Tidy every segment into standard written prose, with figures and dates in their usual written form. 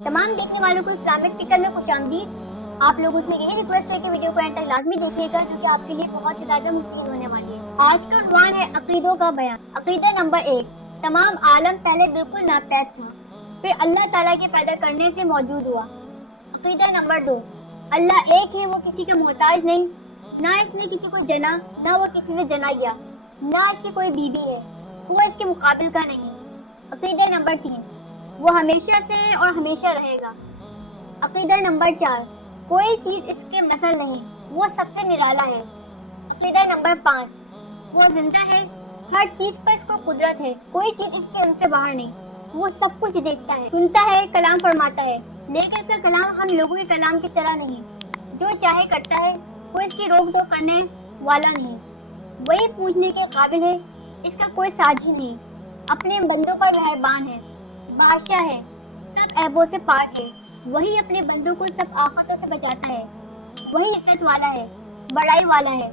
तमाम देखने वालों को इस्लामिक फिक्र में खुशामदीद। आप लोगों से यही रिक्वेस्ट है कि वीडियो को एंड तक लाजमी देखिएगा, जो कि आपके लिए बहुत ही ज्यादा मुफीद होने वाली है। आज का उन्वान है अकीदों का बयान। अकीदा नंबर 1, तमाम आलम पहले बिल्कुल नापैद था, फिर अल्लाह ताला के पैदा करने से मौजूद हुआ। अकीदा नंबर 2, अल्लाह एक है, वो किसी का मोहताज नहीं, ना इसने किसी को जना, ना वो किसी से जना गया, ना इसकी कोई बीबी है, वो इसके मुकाबिल का नहीं। अकीदा नंबर 3, वो हमेशा से है और हमेशा रहेगा। अकीदा नंबर 4, कोई चीज इसके मसल नहीं, वो सबसे निराला है। अकीदा नंबर 5, वो जिंदा है, हर चीज पर इसको कुदरत है, कोई चीज इसके हमसे बाहर नहीं, वो सब कुछ देखता है, सुनता है, कलाम फरमाता है, लेकिन इसका कलाम हम लोगों के कलाम की तरह नहीं, जो चाहे करता है, कोई इसकी रोक टोक करने वाला नहीं, वही पूछने के काबिल है, इसका कोई साझी नहीं, अपने बंदों पर मेहरबान है, बादशाह है, सब ऐबों से पाक है, वही अपने बंदों को सब आफतों से बचाता है, वही इज्जत वाला है, बड़ाई वाला है,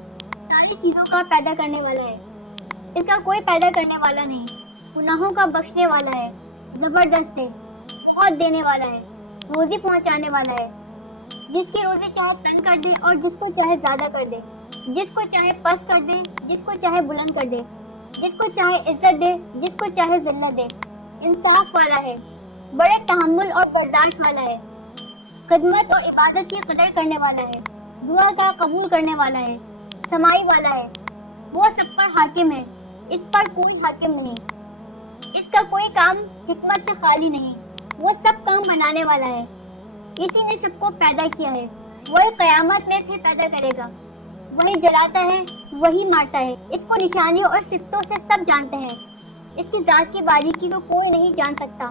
सारी चीजों का पैदा करने वाला है, इसका कोई पैदा करने वाला नहीं, गुनाहों का बख्शने वाला है, जबरदस्त है, बहुत देने वाला है, रोजी पहुंचाने वाला है, जिसकी रोजी चाहे तंग कर दे और जिसको चाहे ज्यादा कर दे, जिसको चाहे पस्त कर दे, जिसको चाहे बुलंद कर दे, जिसको चाहे इज्जत दे, जिसको चाहे जिल्लत दे, इंसाफ वाला है, बड़े तहम्मुल और बर्दाश्त वाला है, खिदमत और इबादत की कदर करने वाला है, दुआ का कबूल करने वाला है, समाई वाला है, वो सब पर हाकिम है, इस पर कोई हाकिम नहीं, इसका कोई काम हिकमत से खाली नहीं, वो सब काम बनाने वाला है, इसी ने सबको पैदा किया है, वही कयामत में फिर पैदा करेगा, वही जलाता है, वही मारता है, इसको निशानियों और सिफ्तों से सब जानते हैं, इसकी जात की बारीकी को कोई नहीं जान सकता,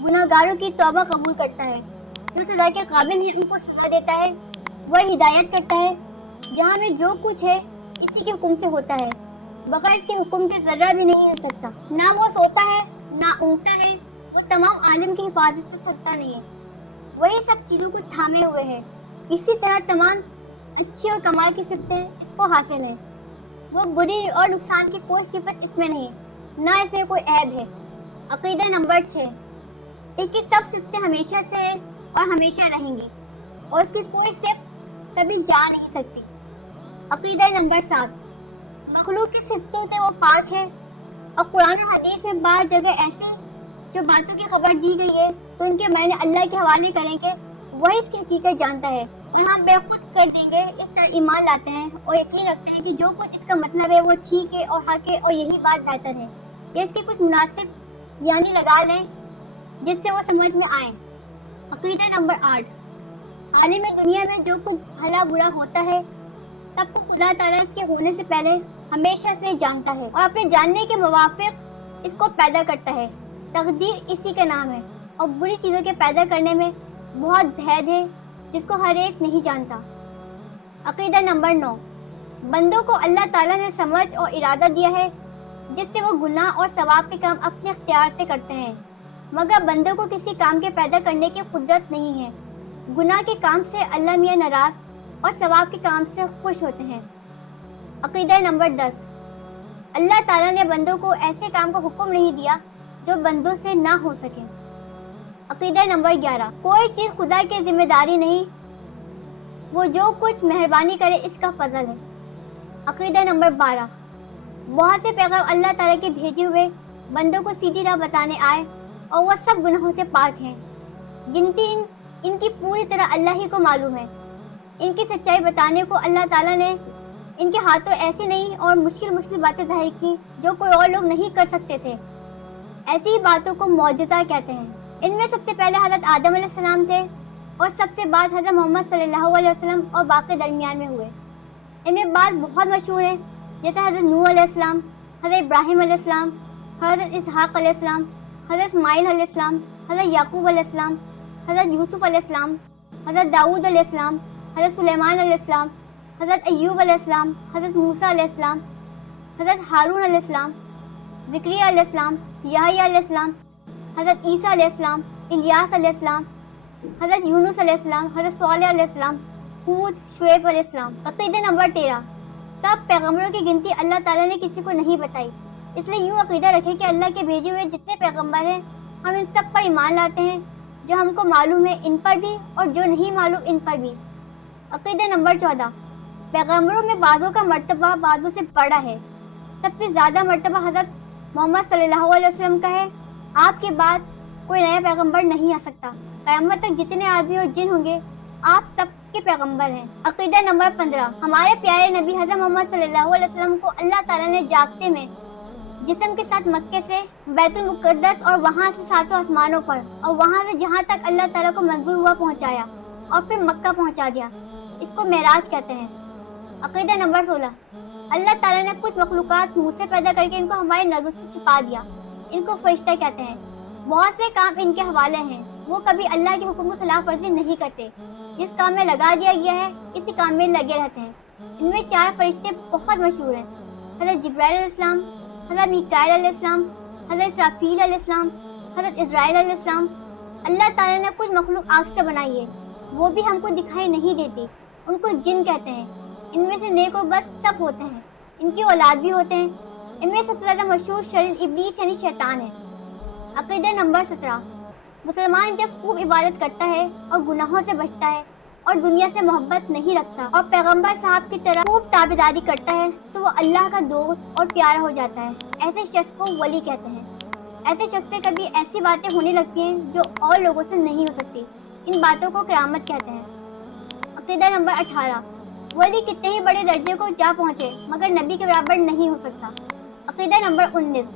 गुनाहगारों की तौबा कबूल करता है, जो सजा के काबिल है उनको सजा देता है, वह हिदायत करता है, जहाँ में जो कुछ है इसी के हुक्म से होता है, बगैर इसके हुक्म के जर्रा भी नहीं हो सकता, ना वो सोता है ना ऊँगता है, वो तमाम आलम की हिफाजत से थकता नहीं है, वही सब चीजों को थामे हुए है, इसी तरह तमाम अच्छी और कमाल की सिफतें इसको हासिल है, वो बुरी और नुकसान की कोई सिफत इसमें नहीं, ना इसमें कोई ऐब है। अकीदा नंबर 6, इसकी सब सिफतें हमेशा से है और हमेशा रहेंगी, और इसकी कोई सिफ्त कभी जा नहीं सकती। अकीदा नंबर 7, मखलूक की सिफतों से वो पाक है, और कुरान और हदीस में बाद जगह ऐसे जो बातों की खबर दी गई है तो उनके मायने अल्लाह के हवाले करेंगे, वही इसकी हकीकत जानता है, और हम बेखुद कर देंगे इस तरह ईमान लाते हैं और यकीन रखते हैं कि जो कुछ इसका मतलब है वो ठीक है और हक है और यही बात बेहतर है, ये इसके कुछ मुनासिब यानी लगा लें जिससे वो समझ में आए। अकीदा नंबर 8, आलिम दुनिया में जो कुछ भला बुरा होता है सबको खुदा ताला के होने से पहले हमेशा से जानता है, और अपने जानने के मुवाफिक इसको पैदा करता है, तकदीर इसी का नाम है, और बुरी चीज़ों के पैदा करने में बहुत भेद है जिसको हर एक नहीं जानता। अकीदा नंबर 9, बंदों को अल्लाह ताला ने समझ और इरादा दिया है जिससे वो गुनाह और सवाब के काम अपने इख्तियार से करते हैं, मगर बंदों को किसी काम के पैदा करने की कुदरत नहीं है, गुनाह के काम से अल्लाह मियां नाराज और सवाब के काम से खुश होते हैं। अकीदा नंबर 10, अल्लाह ताला ने बंदों को ऐसे काम का हुक्म नहीं दिया जो बंदों से ना हो सके। अकीदा नंबर 11, कोई चीज़ खुदा की जिम्मेदारी नहीं, वो जो कुछ मेहरबानी करे इसका फजल है। अकीदा नंबर 12, बहुत से पैगाम अल्लाह ताला के भेजे हुए बंदों को सीधी राह बताने आए और वह सब गुनाहों से पाक हैं, गिनती इनकी पूरी तरह अल्लाह ही को मालूम है, इनकी सच्चाई बताने को अल्लाह ताला ने इनके हाथों ऐसी नहीं और मुश्किल बातें जाहिर की जो कोई और लोग नहीं कर सकते थे, ऐसी ही बातों को मौजज़ा कहते हैं। इनमें सबसे पहले हज़रत आदम अलैहिस्सलाम थे और सबसे बाद हज़रत मोहम्मद सल्लल्लाहु अलैहि वसल्लम और बाकी दरमियान में हुए। इनमें बात बहुत मशहूर है, जैसे हज़रत नूह अलैहिस्सलाम, हज़रत इब्राहिम अलैहिस्सलाम, हज़रत इसहाक़ अलैहिस्सलाम, हज़रत इस्माईल अलैहिस्सलाम, हज़रत याकूब अलैहिस्सलाम, हज़रत यूसुफ अलैहिस्सलाम, हज़रत दाऊद अलैहिस्सलाम, हज़रत सुलेमान अलैहिस्सलाम, हज़रत अय्यूब अलैहिस्सलाम, हज़रत मूसा अलैहिस्सलाम, हज़रत हारून अलैहिस्सलाम, ज़करिया अलैहिस्सलाम, याहया अलैहिस्सलाम, हज़रत ईसा अलैहिस्सलाम, इलियास अलैहिस्सलाम, हज़रत यूनुस अलैहिस्सलाम, हज़रत सोलेह अलैहिस्सलाम, हूद, शुएब अलैहिस्सलाम। अक़ीदा नंबर 13, सब पैगम्बरों की गिनती अल्लाह ताला ने किसी को नहीं बताई, इसलिए यूँ अक़ीदा रखें कि अल्लाह के भेजे हुए जितने पैगम्बर हैं हम इन सब पर ईमान लाते हैं जो हमको मालूम है इन पर भी और जो नहीं मालूम इन पर भी। अकीदा नंबर 14, पैगम्बरों में बाज़ों का मर्तबा बाज़ों से बड़ा है। सबसे ज़्यादा मर्तबा हज़रत मोहम्मद सल्लल्लाहु अलैहि वसल्लम का है। आपके बाद कोई नया पैगम्बर नहीं आ सकता। क़यामत तक जितने आदमी और जिन होंगे आप सबके पैगम्बर हैं। अकीदा नंबर 15, हमारे प्यारे नबी हज़रत मोहम्मद सल्लल्लाहु अलैहि वसल्लम को अल्लाह ताला ने जागते में जिस्म के साथ मक्के से बैतुल मुक़द्दस और वहाँ से सातों आसमानों पर और वहाँ से जहाँ तक अल्लाह ताला को मंजूर हुआ पहुँचाया और फिर मक्का पहुँचा दिया। इसको मेराज कहते हैं। अकीदा नंबर 16, अल्लाह ताला ने कुछ मखलूक़ात मुँह से पैदा करके इनको हमारी नज़र से छिपा दिया। इनको फरिश्ता कहते हैं। बहुत से काम इनके हवाले हैं। वो कभी अल्लाह के हुक्म की खिलाफ वर्जी नहीं करते। जिस काम में लगा दिया गया है इसी काम में लगे रहते हैं। इनमें 4 फरिश्ते बहुत मशहूर हैं। हज़रत जिब्राइल अलैहिस्सलाम, हज़रत मीकाईल अलैहिस्सलाम, हज़रत इसराफील अलैहिस्सलाम, हज़रत इज़राइल अलैहिस्सलाम। अल्लाह ताला ने कुछ मखलूक आग से बनाई है, वो भी हमको दिखाई नहीं देती। उनको जिन कहते हैं। इनमें से नेक और बद सब होते हैं। इनकी औलाद भी होते हैं। इनमें सबसे ज़्यादा मशहूर शरीर इब्लीस यानी शैतान है। अकीदा नंबर 17, मुसलमान जब खूब इबादत करता है और गुनाहों से बचता है और दुनिया से मोहब्बत नहीं रखता और पैगंबर साहब की तरह खूब ताबेदारी करता है तो वो अल्लाह का दोस्त और प्यारा हो जाता है। ऐसे शख्स को वली कहते हैं। ऐसे शख्स से कभी ऐसी बातें होने लगती हैं जो और लोगों से नहीं हो सकती। इन बातों को करामत कहते हैं। अकीदा नंबर 18, वली कितने ही बड़े दर्जे को जा पहुँचे मगर नबी के बराबर नहीं हो सकता। अकीदा नंबर 19,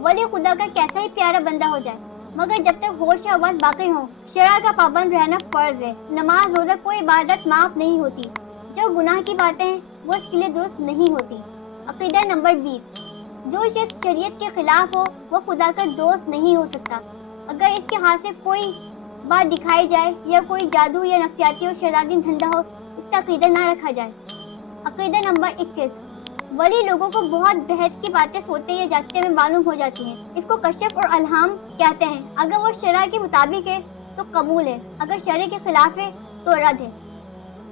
वली खुदा का कैसा ही प्यारा बंदा हो जाए मगर जब तक होश या आवाज़ बाकी हो शरा का पाबंद रहना फर्ज है। नमाज रोज़ा कोई इबादत माफ़ नहीं होती। जो गुनाह की बातें हैं वो इसके लिए दुरुस्त नहीं होती। अकीदा नंबर 20, जो शख्स शरीयत के खिलाफ हो वो खुदा का दोस्त नहीं हो सकता। अगर इसके हाथ से कोई बात दिखाई जाए या कोई जादू या नफसियाती और शैतानी धंधा हो इसका अकीदा ना रखा जाए। अकीदा नंबर 21, वली लोगों को बहुत बेहद की बातें सोते या जागते में मालूम हो जाती हैं। इसको कश्फ और अलहाम कहते हैं। अगर वो शरा के मुताबिक है तो कबूल है, अगर शरा के खिलाफ है तो रद्द है।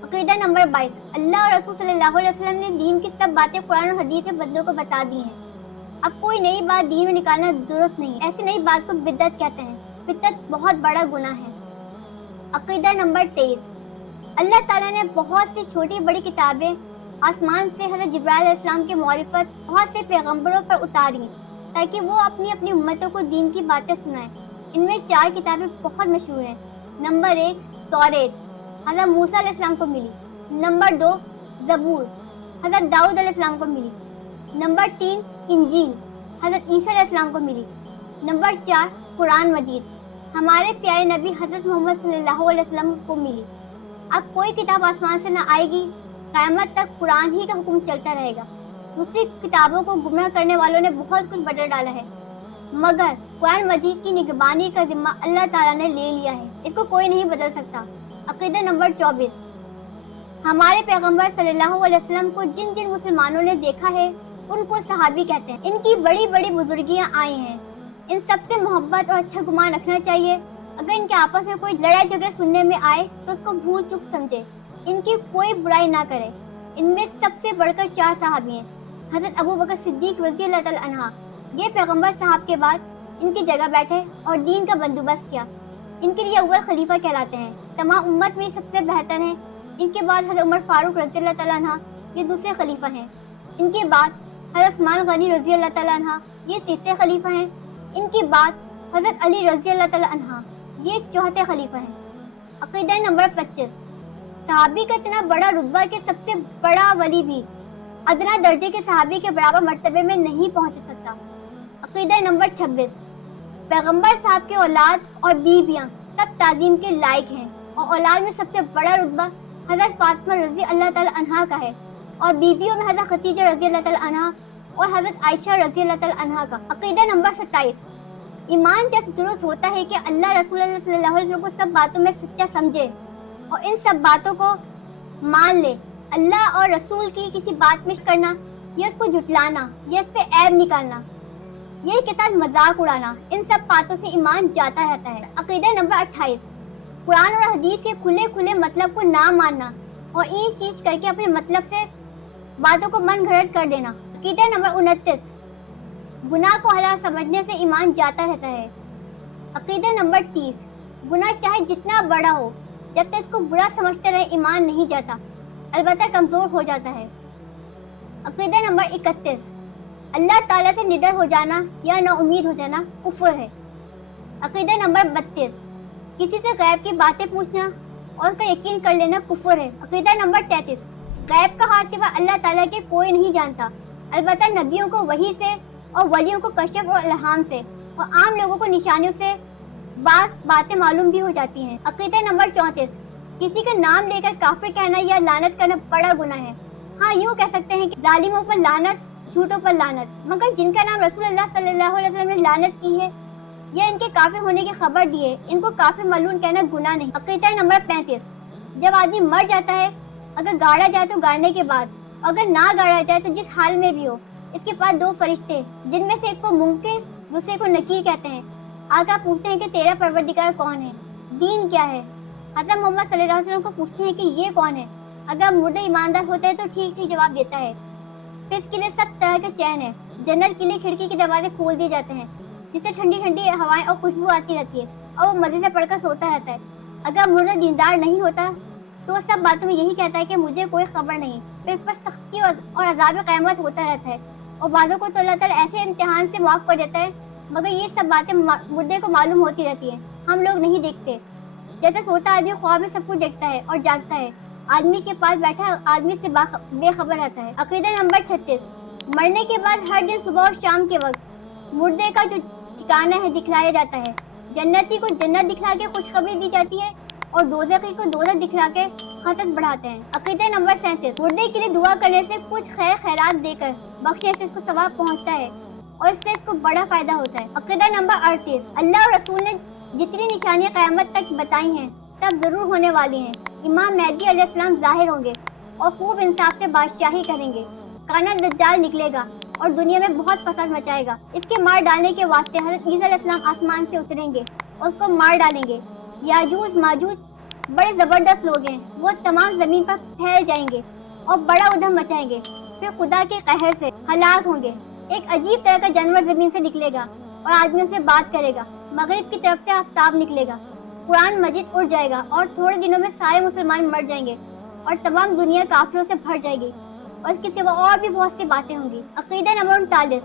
अकीदा नंबर 22, अल्लाह और रसूल सल्लल्लाहु अलैहि वसल्लम ने दीन की सब बातें कुरान और हदीस में बंदों को बता दी हैं। अब कोई नई बात दीन में निकालना दुरुस्त नहीं। ऐसी नई बात को बिदअत कहते हैं। बिदअत बहुत बड़ा गुनाह है। अकीदा नंबर 23, अल्लाह ताला ने बहुत सी छोटी बड़ी किताबें आसमान से हज़रत जिब्राइल अलैहिस्सलाम के मौरिफत बहुत से पैगम्बरों पर उतारी ताकि वो अपनी अपनी उम्मतों को दीन की बातें सुनाएं। इनमें 4 किताबें बहुत मशहूर हैं। नंबर 1 तौरेत हज़रत मूसा अलैहिस्सलाम को मिली। नंबर 2 ज़बूर हज़रत दाऊद अलैहिस्सलाम को मिली। नंबर 3 इंजील हज़रत ईसा अलैहिस्सलाम को मिली। नंबर 4 कुरान मजीद हमारे प्यारे नबी हज़रत मोहम्मद सल्लल्लाहु अलैहि वसल्लम को मिली। अब कोई किताब आसमान से न आएगी। क़यामत तक कुरान ही का हुक्म चलता रहेगा। दूसरी किताबों को गुमराह करने वालों ने बहुत कुछ बदल डाला है मगर कुरान मजीद की निगरानी का जिम्मा अल्लाह ताला ने ले लिया है। इसको कोई नहीं बदल सकता। अकीदा नंबर 24, हमारे पैगंबर सल्लल्लाहु अलैहि वसल्लम को जिन जिन मुसलमानों ने देखा है उनको सहाबी कहते हैं। इनकी बड़ी बड़ी बुजुर्गियाँ आई हैं। इन सबसे मोहब्बत और अच्छा गुमान रखना चाहिए। अगर इनके आपस में कोई लड़ाई झगड़े सुनने में आए तो उसको भूल चूक समझे, इनकी कोई बुराई ना करे। इनमें सबसे बढ़कर 4 सहाबी हैं। हज़रत अबू बकर सिद्दीक रज़ी अल्लाह तआला अन्हा, ये पैगंबर साहब के बाद इनकी जगह बैठे और दीन का बंदोबस्त किया। इनके लिए अव्वल खलीफा कहलाते हैं। तमाम उम्मत में सबसे बेहतर हैं। इनके बाद हज़रत उमर फारूक रज़ी अल्लाह तआला अन्हा, ये दूसरे खलीफा हैं। इनके बाद हज़रत उस्मान गनी रज़ी अल्लाह तआला अन्हा, ये तीसरे खलीफा हैं। इनके बाद हज़रत अली रज़ी अल्लाह तआला अन्हा, ये चौथे खलीफा हैं। अकीदा नंबर 25, सहाबी का इतना बड़ा रुतबा कि सबसे बड़ा वली भी अदना दर्जे के सहाबी के बराबर मर्तबे में नहीं पहुंच सकता। अकीदा नंबर 26, पैगंबर साहब के औलाद और बीबियां सब ताज़ीम के लायक हैं और औलाद में सबसे बड़ा रुतबा हज़रत फातिमा रज़ी अल्लाह तआला अन्हा का है और बीबियों में हज़रत खदीजा रज़ी अल्लाह तआला अन्हा और हज़रत आयशा रज़ी अल्लाह तआला अन्हा का। अकीदा नंबर 27, ईमान जब दुरुस्त होता है कि अल्लाह रसूल सल्लल्लाहु अलैहि वसल्लम को सब बातों में सच्चा समझे और इन सब बातों को मान ले। अल्लाह और रसूल की किसी बात में करना या उसको झुटलाना या इस पे ऐब निकालना या के साथ मजाक उड़ाना, इन सब बातों से ईमान जाता रहता है। अकीदा नंबर 28, कुरान और हदीस के खुले खुले मतलब को ना मानना और इन चीज करके अपने मतलब से बातों को मन घड़त कर देना। अकीदा नंबर 29, गुनाह को हलाल समझने से ईमान जाता रहता है। अकीदा नंबर 30, गुनाह चाहे जितना बड़ा हो, जब तक इसको बुरा समझते रहे ईमान नहीं जाता, अलबत्ता कमजोर हो जाता है। अकीदा नंबर 31, अल्लाह ताला से निडर हो जाना या नाउम्मीद हो जाना कुफ्र है। अकीदा नंबर 32, किसी से गैब की बातें पूछना और उसका यकीन कर लेना कुफ्र है। अकीदा नंबर 33, गैब का हाल सिवा अल्लाह ताला के कोई नहीं जानता, अलबत्ता नबियों को वही से और वलियों को कशफ और इल्हाम से और आम लोगों को निशानियों से बातें मालूम भी हो जाती हैं। अकीदा नंबर 34, किसी का नाम लेकर काफिर कहना या लानत करना बड़ा गुनाह है। हाँ, यूँ कह सकते हैं कि जालिमों पर लानत, झूठों पर लानत, मगर जिनका नाम रसूलुल्लाह सल्लल्लाहु अलैहि वसल्लम ने लानत की है या इनके काफिर होने की खबर दी है, इनको काफिर मलून कहना गुनाह नहीं। अकीदा नंबर 35, जब आदमी मर जाता है, अगर गाड़ा जाए तो गाड़ने के बाद, अगर ना गाड़ा जाए तो जिस हाल में भी हो, इसके पास दो फरिश्ते, जिनमें से एक को मुमकिन दूसरे को नकीर कहते हैं, आका पूछते हैं कि तेरा परवरदिगार कौन है, दीन क्या है। हज़रत मोहम्मद सल्लल्लाहु अलैहि वसल्लम को पूछते हैं कि ये कौन है। अगर मुर्दा ईमानदार होता है तो ठीक ठीक जवाब देता है। फिर इसके लिए सब तरह के चैन है, जन्नत के लिए खिड़की के दरवाजे खोल दिए जाते हैं, जिससे ठंडी ठंडी हवाएं और खुशबू आती रहती है और वो मजे से पढ़कर सोता रहता है। अगर मुर्दा दीनदार नहीं होता तो वो सब बातों में यही कहता है कि मुझे कोई खबर नहीं। फिर इस पर सख्ती और अज़ाब क़यामत होता रहता है और बादों को तो अल्लाह ताला ऐसे इम्तिहान से माफ़ कर देता है, मगर ये सब बातें मुर्दे को मालूम होती रहती है, हम लोग नहीं देखते। जैसे सोता आदमी ख्वाब में सब कुछ देखता है और जागता है, आदमी के पास बैठा आदमी से बेखबर रहता है। अकीदा नंबर 36, मरने के बाद हर दिन सुबह और शाम के वक्त मुर्दे का जो ठिकाना है दिखलाया जाता है। जन्नती को जन्नत दिखला के खुशखबरी दी जाती है और दोज़खी को दोज़ख दिखला के खतरत बढ़ाते हैं। अकीदा नंबर 37, मुर्दे के लिए दुआ करने से कुछ खैर खैरात देकर बख्शने से इसको सवाब पहुँचता है और इससे इसको बड़ा फायदा होता है। अकीदा नंबर 38, अल्लाह और रसूल ने जितनी निशानियाँ क़यामत तक बताई हैं तब जरूर होने वाली हैं। इमाम मेहदी अलैहिस्सलाम जाहिर होंगे और खूब इंसाफ से बादशाही करेंगे। काना दज्जाल निकलेगा और दुनिया में बहुत फसाद मचाएगा। इसके मार डालने के वास्ते हज़रत ईसा अलैहिस्सलाम आसमान से उतरेंगे और उसको मार डालेंगे। याजूज माजूज बड़े ज़बरदस्त लोग हैं, वो तमाम ज़मीन पर फैल जाएंगे और बड़ा उधम मचाएंगे, फिर खुदा के कहर से हलाक होंगे। एक अजीब तरह का जानवर ज़मीन से निकलेगा और आदमियों से बात करेगा। मगरिब की तरफ से आफ्ताब निकलेगा, कुरान मजीद उड़ जाएगा और थोड़े दिनों में सारे मुसलमान मर जाएंगे और तमाम दुनिया काफिरों से भर जाएगी और इसके सिवा और भी बहुत सी बातें होंगी। अकीदा नंबर 39,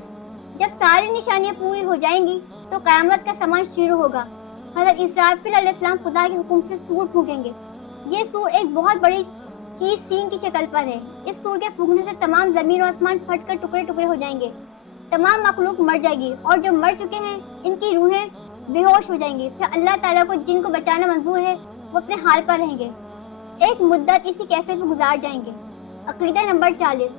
जब सारी निशानियां पूरी हो जाएंगी तो क़यामत का सामान शुरू होगा। हज़रत इसराफिल अलैहिस्सलाम खुदा के हुक्म से सूर फूकेंगे। ये सूर एक बहुत बड़ी चीज सींग की शक्ल पर है। इस सूर के फूकने से तमाम जमीन और आसमान फटकर टुकड़े टुकड़े हो जाएंगे, तमाम मखलूक मर जाएगी और जो मर चुके हैं इनकी रूहें बेहोश हो जाएंगी। फिर अल्लाह ताला को जिनको बचाना मंजूर है वो अपने हाल पर रहेंगे, एक मुद्दत इसी कैफियत में गुजार जाएंगे। अकीदा नंबर 40,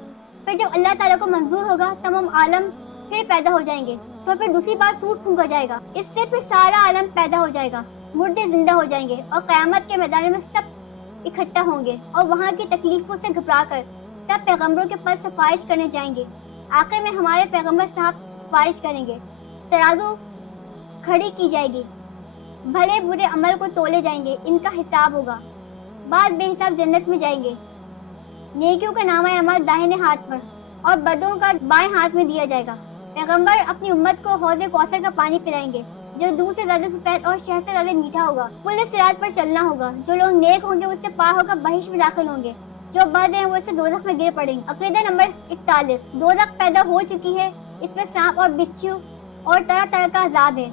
फिर जब अल्लाह ताला को मंजूर होगा तमाम आलम फिर पैदा हो जाएंगे, तो फिर दूसरी बार सूर फूंका जाएगा, इससे फिर सारा आलम पैदा हो जाएगा, मुर्दे जिंदा हो जाएंगे और क़यामत के मैदान में सब इकट्ठा होंगे और वहाँ की तकलीफों से घबराकर तब पैगम्बरों के पास सिफारिश करने जाएंगे। आखिर में हमारे पैगम्बर साहब सिफारिश करेंगे, तराजू खड़ी की जाएगी, भले बुरे अमल को तोले जाएंगे, इनका हिसाब होगा, बाद बेहिसाब जन्नत में जाएंगे। नेकियों का नामा अमल दाहिने हाथ पर और बदों का बाएं हाथ में दिया जाएगा। पैगंबर अपनी उम्मत को हौज़े कौसर का पानी पिलाएंगे जो दूध से ज्यादा सफेद और शहद से ज्यादा मीठा होगा। पुल सिरात पर चलना होगा, जो लोग नेक होंगे उससे पार होकर बहिश में दाखिल होंगे, जो बद हैं वो इससे दोज़ख में गिर पड़ेंगे। अकीदा नंबर 41, दोज़ख पैदा हो चुकी है, इसमें सांप और बिच्छू और तरह तरह का अजाब है।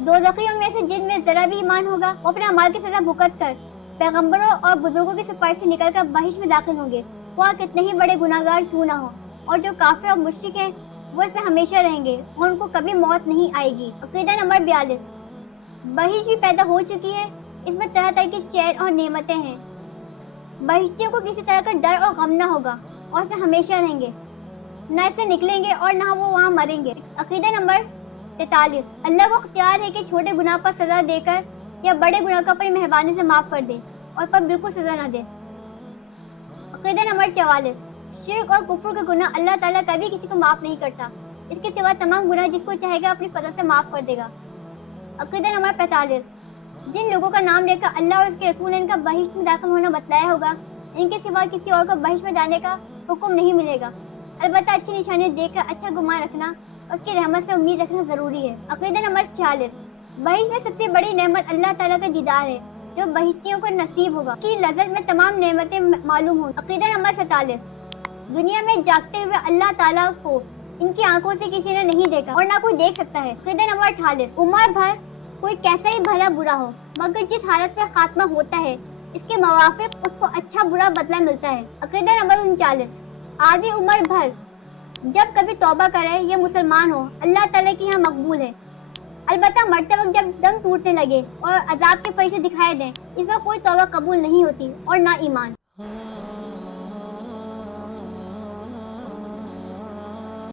दोज़खियों में से जिनमें जरा भी ईमान होगा वो अपने अमाल की सजा भुगत कर पैगंबरों और बुजुर्गों की सिफारिश से निकलकर बहिश में दाखिल होंगे, वह कितने ही बड़े गुनाहगार क्यों ना हो। और जो काफिर और मुश्रिक हैं वो इसमें हमेशा रहेंगे और उनको कभी मौत नहीं आएगी। अकीदा नंबर 42, बहिश भी पैदा हो चुकी है, इसमें तरह तरह की चैन और नेमतें हैं। बहिश्तियों को किसी तरह का डर और गम न होगा और इसमें हमेशा रहेंगे, न इससे निकलेंगे और न वो वहाँ मरेंगे। अकीदा नंबर 43, अल्लाह को अख्तियार है कि छोटे गुनाह पर सजा देकर या बड़े गुनाह को अपनी मेहरबानी से माफ कर दे और पर बिल्कुल सजा न दे। अकीदा नंबर 44, शिर्क और कुफ्र का गुनाह अल्लाह ताला कभी किसी को माफ नहीं करता, इसके सिवा तमाम गुनाह जिसको चाहेगा अपनी फजल से माफ कर देगा। अकीदा नंबर 45, जिन लोगों का नाम लेकर अल्लाह और उसके रसूल ने इनका बहिश्त में दाखिल होना बतलाया होगा, इनके सिवा किसी और को बहिश्त में जाने का हुक्म नहीं मिलेगा। अलबत्ता अच्छी निशानियां देखकर अच्छा गुमान रखना और उसकी रहमत से उम्मीद रखना जरूरी है। अकीदा नंबर 46, बहिश्त में सबसे बड़ी नेमत अल्लाह ताला का दीदार है, जो बहिश्तियों को नसीब होगा कि लज़्ज़त में तमाम नेमतें मालूम हो। अक़ीदा नंबर 47, दुनिया में जागते हुए अल्लाह ताला को इनकी आंखों से किसी ने नहीं देखा और ना कोई देख सकता है। अक़ीदा नंबर 48, उम्र भर कोई कैसा ही भला बुरा हो, मगर जिस हालत में खात्मा होता है इसके मुवाफिक उसको अच्छा बुरा बदला मिलता है। अक़ीदा नंबर 39, आदमी उम्र भर जब कभी तौबा करे या मुसलमान हो, अल्लाह ताला की यहाँ मकबूल है। अलबत्ता मरते वक्त जब दम टूटने लगे और अजाब के फरिश्ते दिखाई दें, इस वक्त कोई तौबा कबूल नहीं होती और ना ईमान।